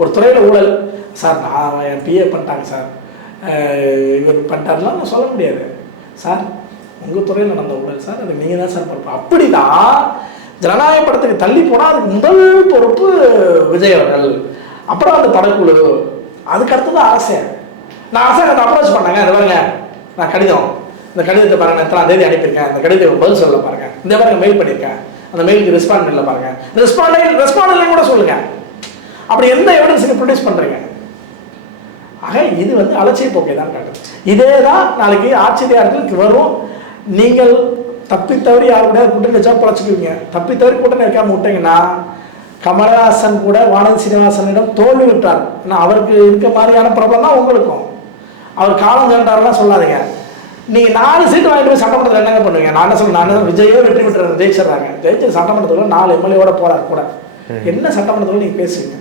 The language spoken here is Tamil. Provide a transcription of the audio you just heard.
ஒரு துறையில் ஊழல். சார் நான் என் பிஏ பண்ணிட்டாங்க சார். இவர் பண்ணிட்டாருலாம் நான் சொல்ல முடியாது. சார் உங்கள் துறையில் நடந்த ஊழல் சார் அது நீங்கள் தான் சார் பொறுப்பு. அப்படி தான் ஜனநாயக படத்துக்கு தள்ளி போனால் அதுக்கு முதல் பொறுப்பு விஜய் அவர்கள். அப்புறம் அந்த படக்குழு. அதுக்கு தான் அரசியல் நான் அரசாங்கத்தை அப்ரோச் பண்ணாங்க. அது பாருங்க நான் கடிதம். இந்த கடிதத்தை பாருங்க எத்தனாம் தேதி அனுப்பியிருக்கேன். அந்த கடிதத்தை பதில் சொல்ல பாருங்க. இந்த பாருங்க மெயில் பண்ணியிருக்கேன். அந்த மெயிலுக்கு ரெஸ்பாண்ட் பண்ணல பாருங்க. ரெஸ்பாண்ட் ரெஸ்பாண்ட் கூட சொல்லுங்கள் அப்படி எந்த எவிடன்ஸ் நீங்க ப்ரொடியூஸ் பண்றீங்க? ஆக இது வந்து அலட்சிய போக்கை தான் காட்டுது. இதே தான் நாளைக்கு ஆட்சியாளர்களுக்கு வரும். நீங்கள் தப்பி தவறி யாருடைய கூட்டணி வச்சா பொழைச்சிக்குவீங்க. தப்பி தவறி கூட்டணி வைக்காம விட்டீங்கன்னா கமலஹாசன் கூட வானதி சீனிவாசனிடம் தோல்வி விட்டார். ஏன்னா அவருக்கு இருக்க மாதிரியான ப்ராப்ளம் தான் உங்களுக்கும். அவர் காலம் கண்டாரெல்லாம் சொல்லாதீங்க. நீங்க நாலு சீட்டு வாங்கிட்டு போய் சட்டமன்றத்தில் என்னங்க பண்ணுவீங்க? நான் என்ன சொல்றேன் நான் விஜயே வெற்றி பெற்றாரு ஜெயிச்சிடுறாங்க. ஜெயிச்சு சட்டமன்றத்தில் நாலு எம்எல்ஏவோட போறாரு கூட. என்ன சட்டமன்றத்தில் நீங்க பேசுவீங்க?